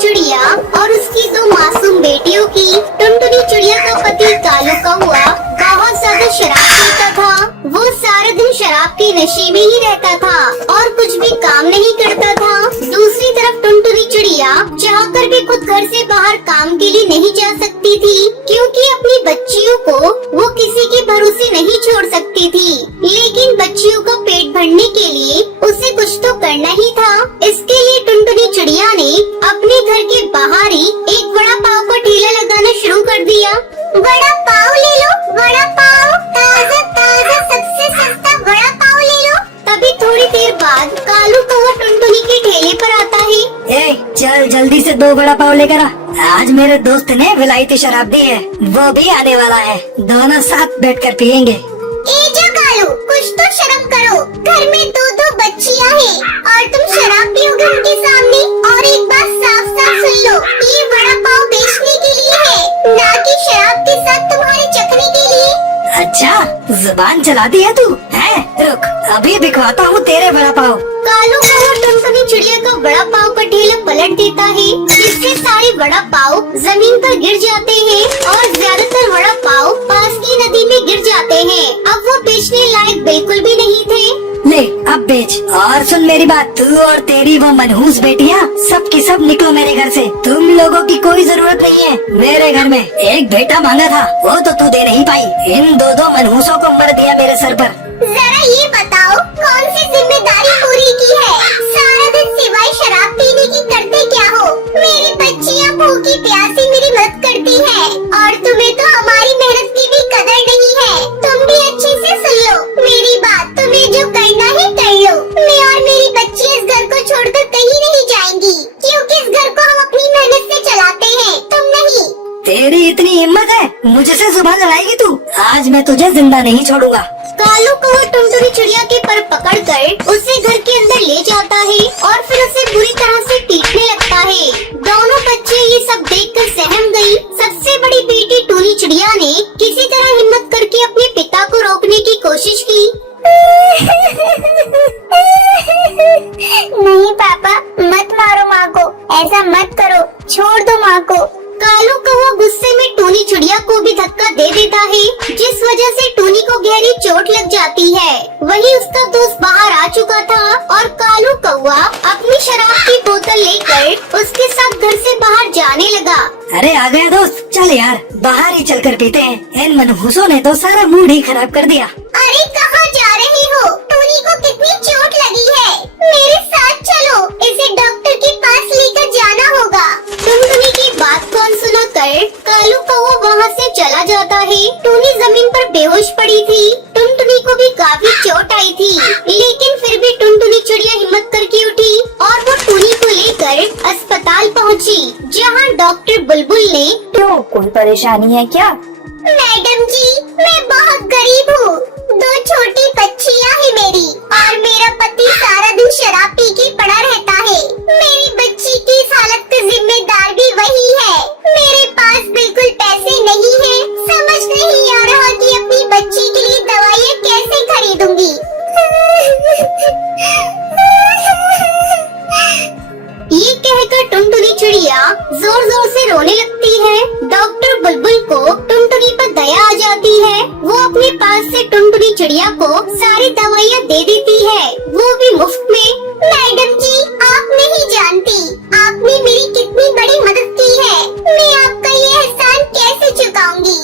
चिड़िया और उसकी दो मासूम बेटियों की। टुनटुनी चिड़िया का पति कालू कौआ बहुत ज्यादा शराब पीता था। वो सारे दिन शराब के नशे में ही रहता था और कुछ भी काम नहीं करता था। दूसरी तरफ टुनटुनी चिड़िया चाहकर भी खुद घर से बाहर काम के लिए नहीं जा सकती थी, क्योंकि अपनी बच्चियों को वो किसी के भरोसे नहीं छोड़ सकती थी। लेकिन बच्चियों का पेट भरने के लिए उसे कुछ तो करना ही था। इसके लिए टुनटुनी चिड़िया ने अपने घर के बाहर ही एक वड़ा पाव का ठेला लगाना शुरू कर दिया। वड़ा पाव ले लो, वड़ा पाव, ताजा ताजा सबसे सस्ता वड़ा पाव ले लो। तभी थोड़ी देर बाद कालू कौवा टुनटुनी के ठेले पर आता है। ए, चल जल्दी से 2 वड़ा पाव लेकर आ। आज मेरे दोस्त ने विलायती शराब दी है, वो भी आने वाला है। दोनों साथ बैठकर पियेंगे। ए जो कालू, कुछ तो शर्म करो। घर में 2-2 बच्चियां हैं और तुम शराब पियोगे उनके सामने। और एक बात साफ साफ सुन लो, ये वड़ा पाव बेचने के लिए है, ना कि शराब के साथ तुम्हारे चखने के लिए। अच्छा, जुबान चला दी है तू? है, रुक अभी दिखवाता हूँ तेरे वड़ा पाव। कालू कौवा टुनटुनी चिड़िया का वड़ा पाव का ठेला पलट देता है, जिससे सारे वड़ा पाव जमीन पर गिर जाते हैं और ज्यादातर वड़ा पाव पास की नदी में गिर जाते हैं। अब वो बेचने लायक बिल्कुल भी नहीं थे। ले अब बेच। और सुन मेरी बात, तू और तेरी वो मनहूस बेटियाँ सब की सब निकलो मेरे घर से। तुम लोगों की कोई जरूरत नहीं है मेरे घर में। एक बेटा मांगा था, वो तो तू दे नहीं पाई। इन 2 मनहूसों को मर दिया मेरे सर पर। जरा ये बताओ, कौन सी जिम्मेदारी पूरी की है? सारा दिन सिवाय शराब पीने की करते क्या हो? मेरी बच्चियाँ भूखी प्यासी मेरी मदद करती है और तुम्हें तो हमारी मेहनत की भी कदर नहीं है। तुम भी अच्छे से सुन लो मेरी बात, तुम्हें जो करना है कर लो। मैं और मेरी बच्ची इस घर को छोड़कर कहीं नहीं जाएंगी, क्योंकि इस घर को हम अपनी मेहनत से चलाते हैं, तुम नहीं। तेरी इतनी हिम्मत है, मुझसे जुबान लड़ाएगी तू? आज मैं तुझे जिंदा नहीं छोड़ूंगा। कालू कौवा टुनटुनी चिड़िया के पर पकड़कर उसे घर के अंदर ले जाता है और फिर उसे बुरी तरह से पीटने लगता है। दोनों बच्चे ये सब देखकर सहम गई। सबसे बड़ी बेटी टूनी चिड़िया ने किसी तरह हिम्मत करके अपने पिता को रोकने की कोशिश की। नहीं पापा, मत मारो माँ को, ऐसा मत करो, छोड़ दो माँ को। कालू कौवा गुस्से में टूनी चिड़िया को भी धक्का दे देता है, जिस वजह से टूनी को गहरी चोट लग जाती है। वही उसका दोस्त बाहर आ चुका था और कालू कौवा अपनी शराब की बोतल लेकर उसके साथ घर से बाहर जाने लगा। अरे आ गया दोस्त, चल यार बाहर ही चलकर पीते हैं। इन मनहूसों ने तो सारा मूड ही खराब कर दिया। अरे कहाँ जा रही हो? टूनी को कितनी चोट लगी है? मेरे साथ चलो, इसे डॉक्टर के पास लेकर जाना होगा। टुनटुनी की बात को अनसुना कर कालू कौवा वहाँ से चला जाता है। टूनी जमीन पर बेहोश पड़ी थी। टुनटुनी को भी काफी चोट आई थी, लेकिन फिर भी टुनटुनी चिड़िया हिम्मत करके उठी और वो टूनी को लेकर अस्पताल पहुँची, जहाँ डॉक्टर बुलबुल ने क्यों, कोई परेशानी है क्या? मैडम जी, मैं बहुत गरीब हूँ। 2 छोटी बच्चियाँ हैं मेरी और मेरा पति सारा दिन शराब पी के पड़ा रहता है। मेरी बच्ची की इस हालत का जिम्मेदार भी वही है। मेरे पास बिल्कुल पैसे नहीं है। समझ नहीं आ रहा कि अपनी बच्ची के लिए दवाइयाँ कैसे खरीदूंगी। ये कहकर टुनटुनी चिड़िया जोर जोर से रोने लगती है। डॉक्टर बुलबुल को टुनटुनी पर दया आ जाती है। वो अपने पास से टुनटुनी चिड़िया को सारी दवाइयाँ दे देती है, वो भी मुफ्त में। मैडम जी, आप नहीं जानती आपने मेरी कितनी बड़ी मदद की है। मैं आपका ये एहसान कैसे चुकाऊंगी?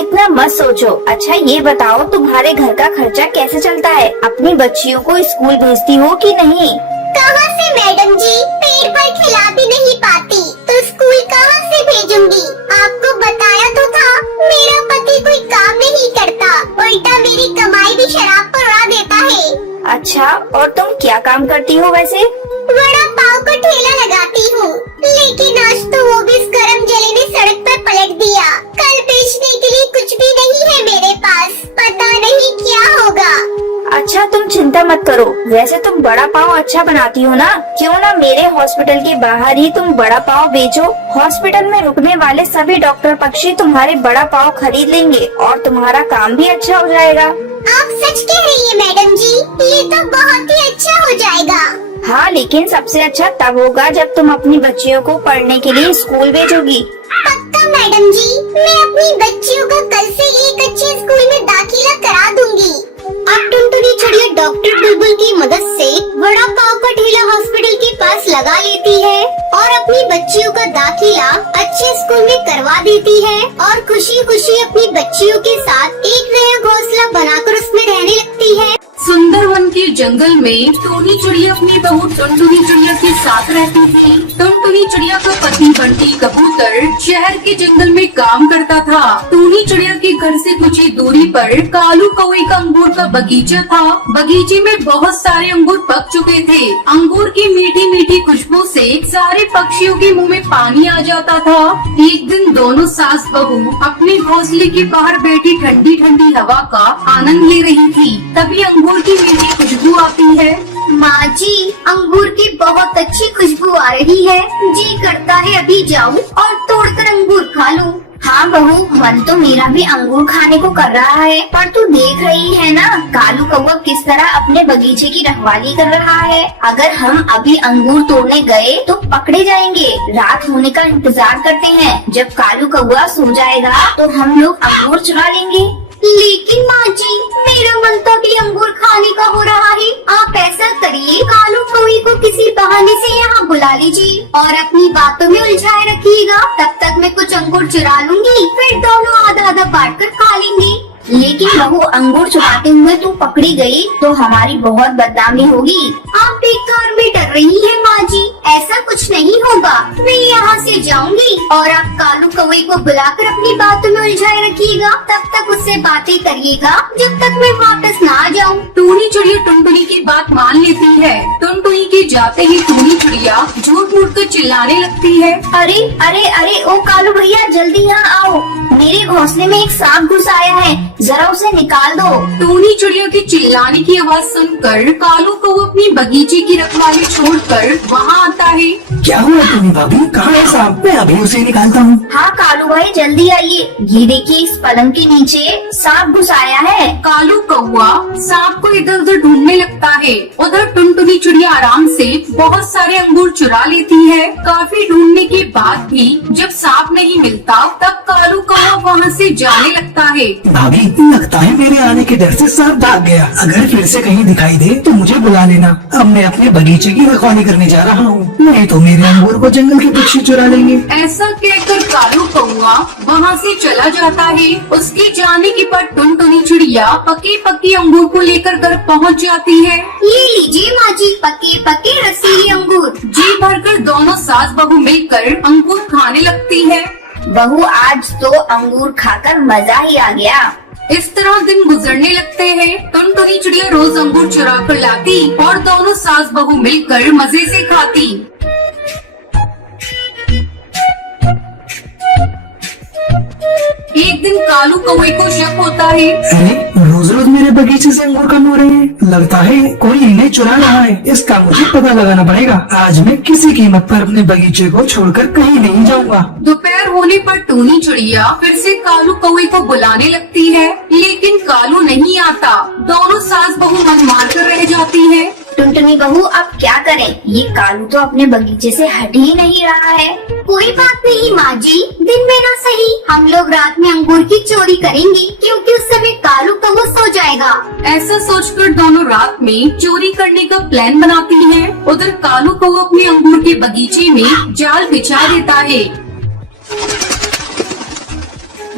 इतना मत सोचो। अच्छा ये बताओ, तुम्हारे घर का खर्चा कैसे चलता है? अपनी बच्चियों को स्कूल भेजती हो कि नहीं? कहाँ से मैडम जी, पेट भर खिला भी नहीं पाती तो स्कूल कहाँ से भेजूंगी? आपको बताया तो था, मेरा पति कोई काम नहीं करता, उल्टा मेरी कमाई भी शराब पर उड़ा देता है। अच्छा, और तुम क्या काम करती हो वैसे? वड़ा पाव का ठेला लगाती हूँ, लेकिन आज तो वो भी इस गरम जले ने सड़क पर पलट दिया। कल बेचने के लिए कुछ भी नहीं है मेरे पास, पता नहीं क्या होगा। अच्छा तुम चिंता मत करो, वैसे तुम बड़ा पाव अच्छा बनाती हो ना, क्यों ना मेरे हॉस्पिटल के बाहर ही तुम बड़ा पाव बेचो। हॉस्पिटल में रुकने वाले सभी डॉक्टर पक्षी तुम्हारे बड़ा पाव खरीद लेंगे और तुम्हारा काम भी अच्छा हो जाएगा। आप सच कह रही है मैडम जी, ये तो बहुत ही अच्छा हो जाएगा। हाँ, लेकिन लेकिन सबसे अच्छा तब होगा जब तुम अपनी बच्चियों को पढ़ने के लिए स्कूल भेजोगी। पक्का मैडम जी, मैं अपनी बच्चियों का कल से एक अच्छे स्कूल में दाखिला करा दूंगी। अब टुनटुनी चिड़िया डॉक्टर बुलबुल की मदद से वड़ा पाव का ठेला हॉस्पिटल के पास लगा लेती है और अपनी बच्चियों का दाखिला अच्छे स्कूल में करवा देती है और खुशी खुशी अपनी बच्चियों के साथ एक नया घोंसला बनाकर उसमें रहने लगती है। सुंदरवन के जंगल में टूनी चिड़िया अपनी बहू टुनटुनी चिड़िया के साथ रहती थी। टुनटुनी चिड़िया का पति बंटी कबूतर शहर के जंगल में काम करता था। टूनी चिड़िया के घर से कुछ ही दूरी पर कालू कौवे का अंगूर का बगीचा था। बगीचे में बहुत सारे अंगूर पक चुके थे। अंगूर की मीठी मीठी खुशबू से सारे पक्षियों के मुंह में पानी आ जाता था। एक दिन दोनों सास बहू अपने घोंसले के बाहर बैठी ठंडी ठंडी हवा का आनंद ले रही थी। तभी अंगूर की मीठी खुशबू आती है। माँ जी, अंगूर की बहुत अच्छी खुशबू आ रही है। जी करता है अभी जाऊँ और तोड़कर अंगूर खा लूँ। हाँ बहू, मन तो मेरा भी अंगूर खाने को कर रहा है, पर तू देख रही है ना कालू कौवा किस तरह अपने बगीचे की रखवाली कर रहा है। अगर हम अभी अंगूर तोड़ने गए तो पकड़े जाएंगे। रात होने का इंतजार करते हैं, जब कालू कौवा सो जाएगा तो हम लोग अंगूर चुरा लेंगे। लेकिन माँ जी, मेरा मन तो अभी अंगूर खाने का हो रहा है। आप ऐसा करिए, कालू कौवे को किसी बहाने से यहाँ बुला लीजिए और अपनी बातों में उलझाए रखिएगा। तब तक मैं कुछ अंगूर चुरा लूंगी, फिर दोनों आधा आधा बांट कर खा लेंगे। लेकिन बहू, अंगूर चुराते हुए तू पकड़ी गई तो हमारी बहुत बदनामी होगी। आप बेकार में डर रही है माँ जी, ऐसा कुछ नहीं होगा। मैं यहाँ से जाऊंगी और आप कालू कौवे को बुलाकर अपनी बातों में उलझाए रखिएगा। तब तक उससे बातें करिएगा जब तक मैं वापस ना आ जाऊँ। टूनी चिड़िया टुनटुनी की बात मान लेती है। टुनटुनी के जाते ही टूनी चिड़िया झूठ मूठ कर चिल्लाने लगती है। अरे अरे अरे, ओ कालू भैया जल्दी यहाँ आओ, मेरे घोंसले में एक सांप घुस आया है, जरा उसे निकाल दो। टूनी चिड़िया के चिल्लाने की आवाज सुनकर कालू कौवा अपनी बगीचे की रखवाली छोड़कर वहाँ आता है। क्या हुआ टूनी भाभी, कहाँ है सांप? मैं अभी उसे निकालता हूँ। हाँ कालू भाई जल्दी आइए, ये देखिए इस पलंग के नीचे सांप घुस आया है। कालू कौवा सांप को इधर उधर ढूंढने लगता है। उधर टुनटुनी चिड़िया आराम से बहुत सारे अंगूर चुरा लेती है। काफी ढूंढने के बाद भी जब सांप नहीं मिलता तब कालू कौवा वहाँ से जाने लगता है। भाभी, लगता है मेरे आने के डर से सांप भाग गया। अगर फिर से कहीं दिखाई दे तो मुझे बुला लेना। अब मैं अपने बगीचे की रखवाली करने जा रहा हूँ, नहीं तो मेरे अंगूर को जंगल के पक्षी चुरा लेंगे। ऐसा कहकर कालू कौवा वहाँ से चला जाता है। उसके जाने के बाद टुनटुनी चिड़िया पके पके अंगूर को लेकर घर पहुँच जाती है। ये लीजिए माँ जी, पके पके रसीले अंगूर। जी भरकर दोनों सास बहू मिलकर अंगूर खाने लगती है। बहू, आज तो अंगूर खाकर मजा ही आ गया। इस तरह दिन गुजरने लगते हैं। टुनटुनी चिड़िया रोज अंगूर चुरा कर लाती और दोनों सास बहू मिलकर मजे से खाती। एक दिन कालू कौवे को शक होता है। अरे, रोज रोज मेरे बगीचे से अंगूर कम हो रहे हैं। लगता है कोई इन्हें चुरा रहा है। इसका मुझे पता लगाना पड़ेगा। आज मैं किसी कीमत पर अपने बगीचे को छोड़कर कहीं नहीं जाऊंगा। दोपहर होने पर टूनी चिड़िया फिर से कालू कौवे को बुलाने लगती है, लेकिन कालू नहीं आता। दोनों सास बहू मन मार कर रह जाती है। टुनटुनी बहू, अब क्या करें? ये कालू तो अपने बगीचे से हट ही नहीं रहा है। कोई बात नहीं माँ जी, दिन में ना सही हम लोग रात में अंगूर की चोरी करेंगे, क्योंकि उस समय कालू कौवा सो जाएगा। ऐसा सोचकर दोनों रात में चोरी करने का प्लान बनाती हैं। उधर कालू कौवा अपने अंगूर के बगीचे में जाल बिछा देता है।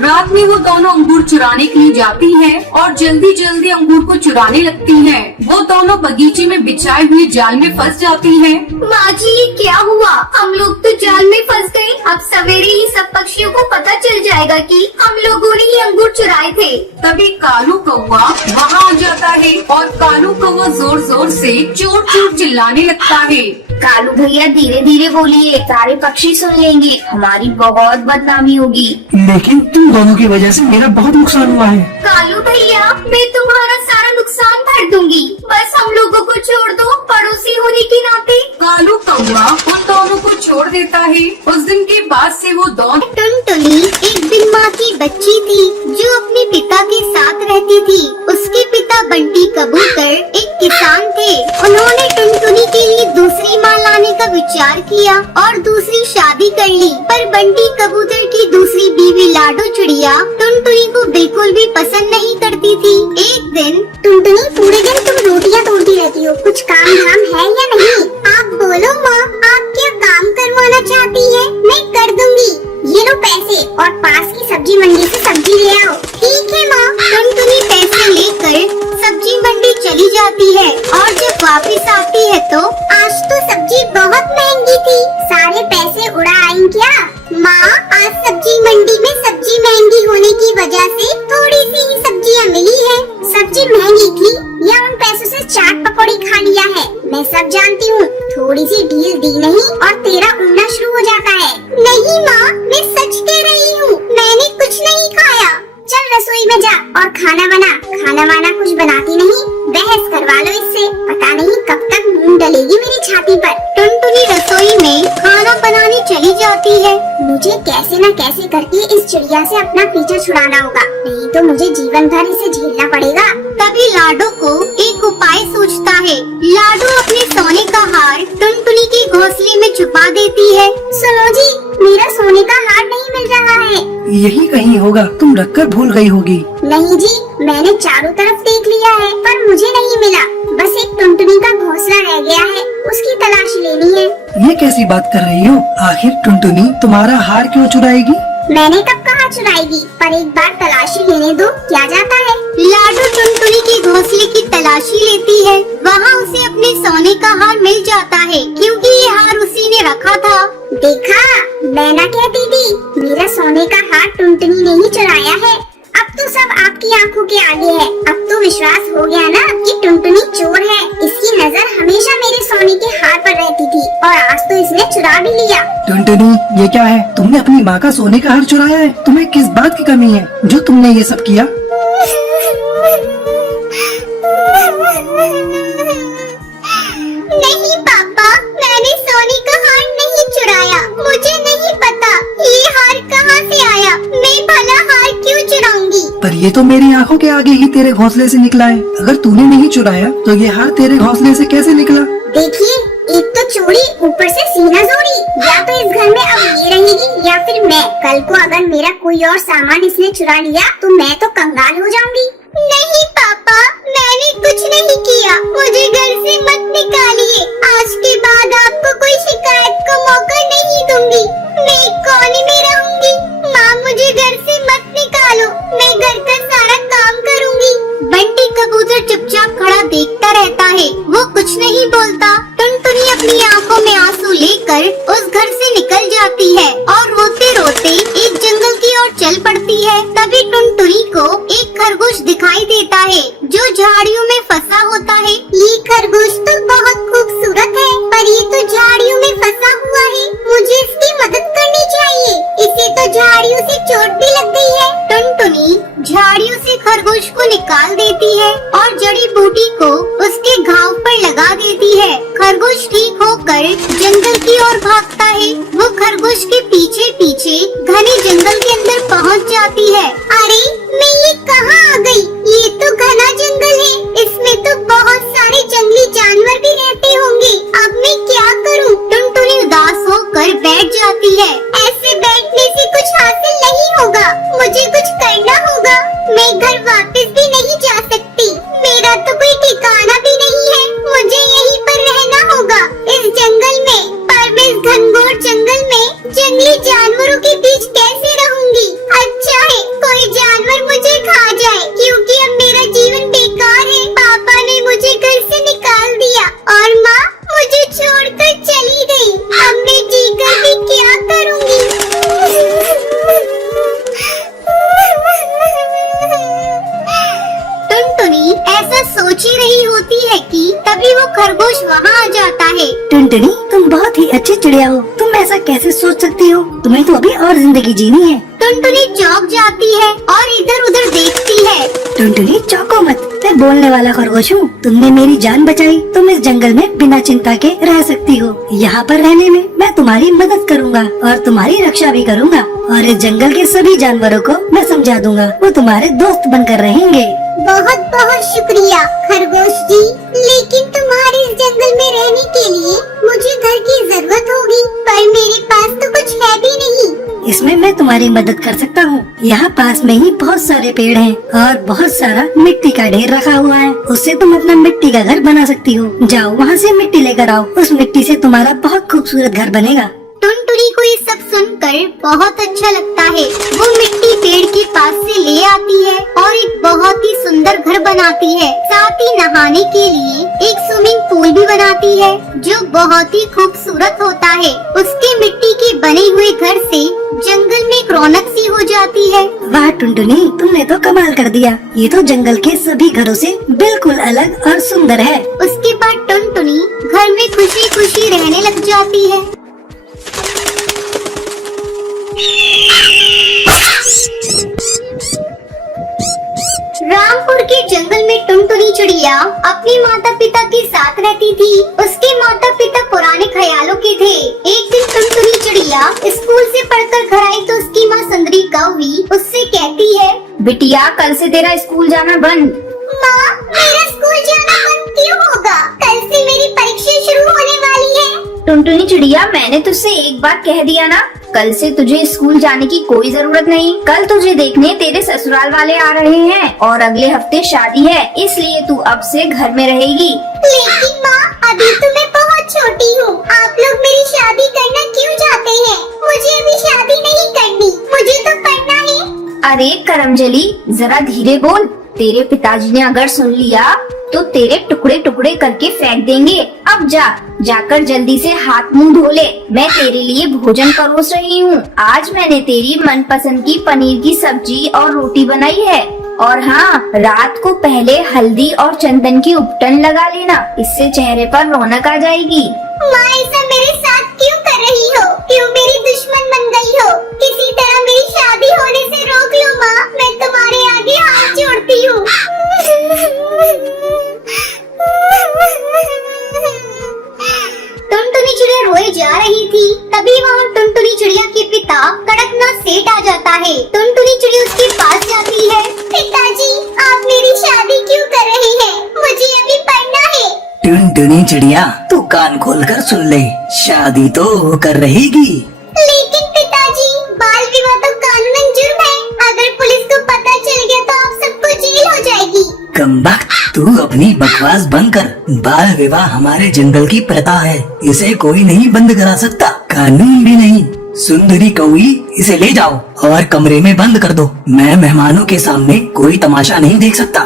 रात में वो दोनों अंगूर चुराने के लिए जाती हैं और जल्दी जल्दी अंगूर को चुराने लगती हैं। वो दोनों बगीचे में बिछाए हुए जाल में फंस जाती हैं। माँ जी, ये क्या हुआ? हम लोग तो जाल में फंस गए। अब सवेरे ही सब पक्षियों को पता चल जाएगा कि हम लोगों ने ही अंगूर चुराए थे। तभी कालू कौवा वहाँ आ जाता है और कालू कौवा जोर जोर से चोट चोट चिल्लाने लगता है। कालू भैया धीरे धीरे बोलिए, सारे पक्षी सुन लेंगे, हमारी बहुत बदनामी होगी। लेकिन तुम दोनों की वजह से मेरा बहुत नुकसान हुआ है। कालू भैया, मैं तुम्हारा सारा नुकसान भर दूंगी, बस हम लोगों को छोड़ दो, पड़ोसी होने के नाते। कालू कौवा उन दोनों को छोड़ देता है। उस दिन के बाद से वो दोनों टुनटुनी एक दिन माँ की बच्ची थी जो अपने पिता के साथ रहती थी। उसके पिता बंटी कबूतर एक किसान थे। उन्होंने टुनटुनी के लिए दूसरी माँ विचार किया और दूसरी शादी कर ली। पर बंटी कबूतर की दूसरी बीवी लाडो चिड़िया टुनटुनी को बिल्कुल भी पसंद नहीं करती थी। एक दिन, टुनटुनी पूरे दिन तुम रोटियां तोड़ती रहती हो, कुछ काम धाम है या नहीं? आप बोलो माँ, आप क्या काम करवाना चाहती है? मैं कर दूंगी। ये लो पैसे और पास की सब्जी मंडी से सब्जी ले आओ। ठीक है माँ। टुनटुनी पैसे लेकर सब्जी मंडी चली जाती है और जब वापस आती है तो आज तो सब्जी बहुत महंगी थी, सारे पैसे उड़ा आई क्या? माँ, आज सब्जी मंडी में सब्जी महंगी होने की वजह से थोड़ी सी ही सब्जियाँ मिली है। सब्जी महंगी थी या उन पैसों से चाट पकौड़ी खा लिया है, मैं सब जानती हूँ। थोड़ी सी ढील दी नहीं और तेरा उड़ना शुरू हो जाता है। नहीं माँ, मैं सच कह रही हूँ, मैंने कुछ नहीं खाया। चल रसोई में जा और खाना बना। खाना वाना कुछ बनाती नहीं, बहस करवा लो इससे, पता नहीं कब तक मूंग डलेगी मेरी छाती पर। टुनटुनी रसोई में खाना बनाने चली जाती है। मुझे कैसे न कैसे करके इस चिड़िया से अपना पीछा छुड़ाना होगा, नहीं तो मुझे जीवन भर इसे झेलना पड़ेगा। तभी लाडो को एक उपाय सूझता है। लाडो अपने सोने का हार टुनटुनी के घोंसले में छुपा देती है। सुनो जी, मेरा सोने का हार नहीं मिल रहा है। यही कहीं होगा, तुम रखकर भूल गई होगी। नहीं जी, मैंने चारों तरफ देख लिया है पर मुझे नहीं मिला। बस एक टुनटुनी का घोंसला रह गया है, उसकी तलाशी लेनी है। ये कैसी बात कर रही हो? आखिर टुनटुनी तुम्हारा हार क्यों चुराएगी? मैंने कब कहा चुराएगी, पर एक बार तलाशी लेने दो, क्या जाता है। लाडो टुनटुनी के घोंसले की तलाशी लेती है। वहाँ उसे अपने सोने का हार मिल जाता है, क्योंकि ये हार उसी ने रखा था। देखा, मैं ना कहती थी, मेरा सोने का हार टुनटुनी ने ही चुराया है। अब तो सब आपकी आंखों के आगे है। अब तो विश्वास हो गया ना कि टुनटुनी चोर है। इसकी नजर हमेशा मेरे सोने के हार पर रहती थी और आज तो इसने चुरा भी लिया। टुनटुनी, ये क्या है? तुमने अपनी माँ का सोने का हार चुराया है? तुम्हें किस बात की कमी है जो तुमने ये सब किया? नहीं पापा, मैंने सोने का हार नहीं चुराया। मुझे नहीं पता ये हार कहाँ से आया। मैं भला हार क्यों चुराऊंगी? पर ये तो मेरी आंखों के आगे ही तेरे घोंसले से निकला है। अगर तूने नहीं चुराया तो ये हार तेरे घोंसले से कैसे निकला? देखिए, एक तो चोरी, ऊपर से सीना जोड़ी। या तो इस घर में अब ये रहेगी या फिर मैं। कल को अगर मेरा कोई और सामान इसने चुरा लिया तो मैं तो कंगाल हो जाऊंगी। नहीं पापा, मैंने कुछ नहीं किया। मुझे घर से मत निकालिए। आज के बाद आपको कोई शिकायत का मौका नहीं दूंगी। मैं एक कोने में रहूंगी। माँ, मुझे घर से मत निकालो, मैं घर का सारा काम करूंगी। बंटी कबूतर चुपचाप खड़ा देखता रहता है, वो कुछ नहीं बोलता। टुनटुनी अपनी आंखों में आंसू लेकर उस घर से निकल जाती है और रोते रोते एक जंगल की ओर चल पड़ती है। तभी टुनटुनी को एक खरगोश दिखाई देता है जो झाड़ियों में फंसा होता है। ये खरगोश तो बहुत खूबसूरत है, पर ये तो झाड़ियों में फंसा हुआ है। मुझे इसकी मदद करनी चाहिए। इसे तो झाड़ियों से चोट भी लग गई है। टुनटुनी झाड़ियों से खरगोश को निकाल देती है और जड़ी बूटी को उसके घाव पर लगा देती है। खरगोश ठीक होकर जंगल की ओर भागता है। वो खरगोश के पीछे पीछे घने जंगल के अंदर पहुंच जाती है। अरे, मैं ये कहाँ आ गई? ये तो घना जंगल है, इसमें तो बहुत सारे जंगली जानवर भी रहते होंगे। अब मैं क्या करूँ? टुनटुनी उदास होकर बैठ जाती है। ऐसे बैठने से कुछ हासिल नहीं होगा, मुझे कुछ करना होगा। मैं घर वापस भी नहीं जा सकती, मेरा तो कोई ठिकाना भी नहीं है। मुझे यहीं पर रहना होगा इस जंगल में। पर मैं इस घनघोर जंगल में जंगली जानवरों के बीच कैसे रहूंगी? अच्छा है, कोई जानवर मुझे खा जाए, क्योंकि अब मेरा जीवन बेकार है। पापा ने मुझे घर से निकाल दिया और माँ मुझे छोड़कर चली गई। अब मैं जीकर भी क्या करूँगी? टुनटुनी ऐसा सोच ही रही होती है कि तभी वो खरगोश वहाँ आ जाता है। टुनटुनी, तुम बहुत ही अच्छी चिड़िया हो। तुम ऐसा कैसे सोच सकती हो? तुम्हें तो अभी और जिंदगी जीनी है। टुनटुनी चौंक जाती है और इधर उधर देखती है। टुनटुनी, चौंको मत, मैं बोलने वाला खरगोश हूँ। तुमने मेरी जान बचाई, तुम इस जंगल में बिना चिंता के रह सकती हो। यहाँ पर रहने में मैं तुम्हारी मदद करूँगा और तुम्हारी रक्षा भी करूँगा। और इस जंगल के सभी जानवरों को मैं समझा दूंगा, वो तुम्हारे दोस्त बनकर रहेंगे। बहुत बहुत शुक्रिया खरगोश जी, लेकिन तुम्हारे इस जंगल में रहने के लिए मुझे घर की जरूरत तुम्हारी मदद कर सकता हूँ। यहाँ पास में ही बहुत सारे पेड़ हैं और बहुत सारा मिट्टी का ढेर रखा हुआ है, उससे तुम अपना मिट्टी का घर बना सकती हो। जाओ वहाँ से मिट्टी लेकर आओ, उस मिट्टी से तुम्हारा बहुत खूबसूरत घर बनेगा। टुनटुनी को ये सब सुनकर बहुत अच्छा लगता है। वो मिट्टी पेड़ के पास से ले आती है और एक बहुत ही सुंदर घर बनाती है। साथ ही नहाने के लिए एक स्विमिंग पूल भी बनाती है जो बहुत ही खूबसूरत होता है। उसके मिट्टी के बने हुए घर से जंगल में एक रौनक सी हो जाती है। वाह टुनटुनी, तुमने तो कमाल कर दिया। ये तो जंगल के सभी घरों से बिल्कुल अलग और सुंदर है। उसके बाद टुनटुनी घर में खुशी खुशी रहने लग जाती है। रामपुर के जंगल में टुनटुनी चिड़िया अपने माता पिता के साथ रहती थी। उसके माता पिता पुराने ख्यालों के थे। एक दिन टुनटुनी चिड़िया स्कूल से पढ़कर घर आई तो उसकी माँ सुंदरी कौवी उससे कहती है, बिटिया कल से तेरा स्कूल जाना बंद। माँ, मेरा स्कूल जाना बंद क्यों होगा? कल से मेरी परीक्षा शुरू होने वाली है। टुनटुनी चिड़िया, मैंने तुझसे एक बार कह दिया ना, कल से तुझे स्कूल जाने की कोई जरूरत नहीं। कल तुझे देखने तेरे ससुराल वाले आ रहे हैं और अगले हफ्ते शादी है, इसलिए तू अब से घर में रहेगी। लेकिन माँ, अभी तो मैं बहुत छोटी हूँ। आप लोग मेरी शादी करना क्यों चाहते हैं? मुझे अभी शादी नहीं करनी, मुझे तो पढ़ना है। अरे करमजली, जरा धीरे बोल। तेरे पिताजी ने अगर सुन लिया तो तेरे टुकड़े टुकड़े करके फेंक देंगे। अब जाकर जल्दी से हाथ मुंह धो ले। मैं तेरे लिए भोजन परोस रही हूँ। आज मैंने तेरी मनपसंद की पनीर की सब्जी और रोटी बनाई है। और हाँ, रात को पहले हल्दी और चंदन की उपटन लगा लेना, इससे चेहरे पर रौनक आ जाएगी। माँ, ऐसा मेरे साथ क्यों कर रही हो? क्यों मेरी दुश्मन बन गई हो? किसी तरह मेरी शादी होने से रोक लो माँ, मैं तुम्हारे आगे हाथ जोड़ती हूँ। टुनटुनी चिड़िया रोए जा रही थी। तभी वहाँ टुनटुनी चिड़िया के पिता कड़कनाथ सेठ आ जाता है। टुनटुनी चिड़िया उसके पास जाती है। पिताजी, आप मेरी शादी क्यों कर रहे हैं? मुझे अभी पढ़ना है। टुनटुनी चिड़िया, तू कान खोलकर सुन ले, शादी तो होकर रहेगी। लेकिन पिताजी, बाल विवाह तो कानूनन जुर्म है। अगर पुलिस को पता चल गया तो आप सबको जेल हो जाएगी। कमबख्त, तू अपनी बकवास बंद कर। बाल विवाह हमारे जंगल की प्रथा है, इसे कोई नहीं बंद करा सकता, कानून भी नहीं। सुंदरी कौवी, इसे ले जाओ और कमरे में बंद कर दो। मैं मेहमानों के सामने कोई तमाशा नहीं देख सकता।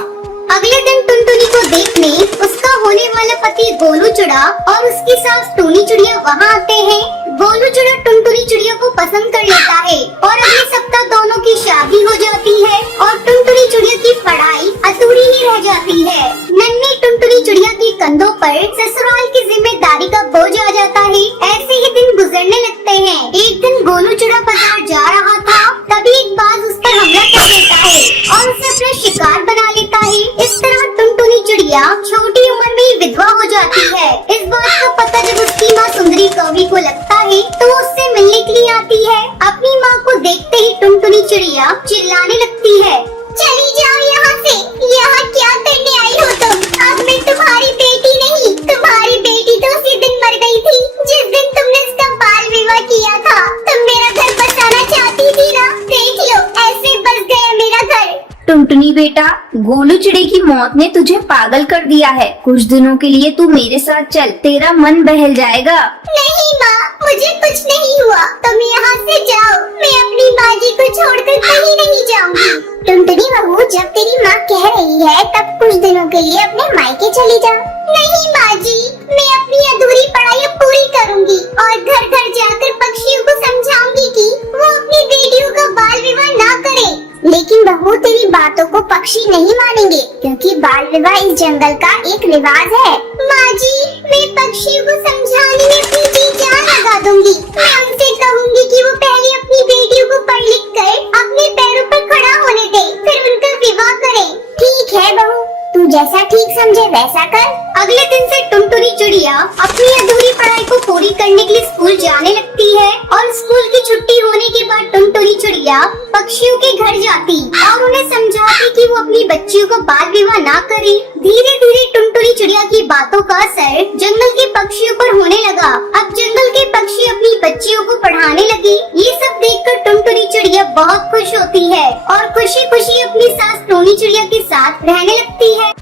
अगले दिन टुनटुनी को देखने उसका होने वाला पति गोलू चिड़ा और उसकी सास टूनी चिड़िया वहाँ आते हैं। गोलू चिड़ा टुनटुनी चिड़िया को पसंद कर लेता है और अगले सप्ताह दोनों की शादी हो जाती है और टुनटुनी चिड़िया की पढ़ाई अधूरी ही रह जाती है। नन्ही टुनटुनी चिड़िया के कंधों पर ससुराल की जिम्मेदारी का बोझ आ जाता है। ऐसे ही दिन गुजरने लगते हैं। एक दिन गोलू चिड़ा बाजार जा रहा था, तभी एक बाज उस पर हमला कर देता है और उसे अपना शिकार बना लेता है। इस तरह टुनटुनी चिड़िया छोटी उम्र में ही विधवा हो जाती है। इस बात का पता जब उसकी माँ सुंदरी कौवी को लगता है तो वो उससे मिलने के लिए आती है। अपनी माँ को देखते ही टुनटुनी चिड़िया चिल्लाने लगती है, चली जाओ यहाँ से। यहाँ क्या करने आई हो तुम? अब मैं तुम्हारी बेटी नहीं, तुम्हारी बेटी तो उसी दिन मर गई थी जिस दिन तुमने उसका बाल विवाह किया था। तुम मेरा घर बसाना चाहती थी ना? देख लो, ऐसे बस गया मेरा घर। टुनटुनी बेटा, गोलू चिड़ी की मौत ने तुझे पागल कर दिया है। कुछ दिनों के लिए तू मेरे साथ चल, तेरा मन बहल जाएगा। नहीं माँ, मुझे कुछ नहीं हुआ। तुम यहाँ से जाओ, मैं अपनी बाजी को छोड़कर कहीं नहीं जाऊंगी। टुनटुनी बहू, जब तेरी माँ कह रही है तब कुछ दिनों के लिए अपने मायके चली जा। नहीं माँ जी, मैं अपनी अधूरी पढ़ाई पूरी करूंगी और घर घर जाकर पक्षियों को समझाऊंगी कि वो अपनी बेटियों का बाल विवाह ना करें। लेकिन बहू, तेरी बातों को पक्षी नहीं मानेंगे क्योंकि बाल विवाह इस जंगल का एक रिवाज है। माँ जी, मैं पक्षियों को समझाने में अपनी जी जान लगा दूंगी। मैं उनसे कहूंगी कि वो पहले अपनी बेटियों को पढ़ लिख कर अपने पैरों पर खड़ा होने दे, फिर उनका विवाह करें। ठीक है बहू, तू जैसा ठीक समझे वैसा कर। अगले दिन से टुनटुनी चिड़िया अपनी अधूरी पढ़ाई को पूरी करने के लिए स्कूल जाने लगती है और स्कूल की छुट्टी होने के बाद टुनटुनी चिड़िया पक्षियों के घर जाती और उन्हें समझाती कि वो अपनी बच्चियों को बाल विवाह ना करें। धीरे धीरे टुनटुनी चिड़िया की बातों का असर जंगल के पक्षियों पर होने लगा। अब जंगल के पक्षी अपनी बच्चियों को पढ़ाने लगे। ये सब देखकर टुनटुनी टोनी चिड़िया बहुत खुश होती है और खुशी खुशी अपनी सास टोनी चिड़िया के साथ रहने लगती है।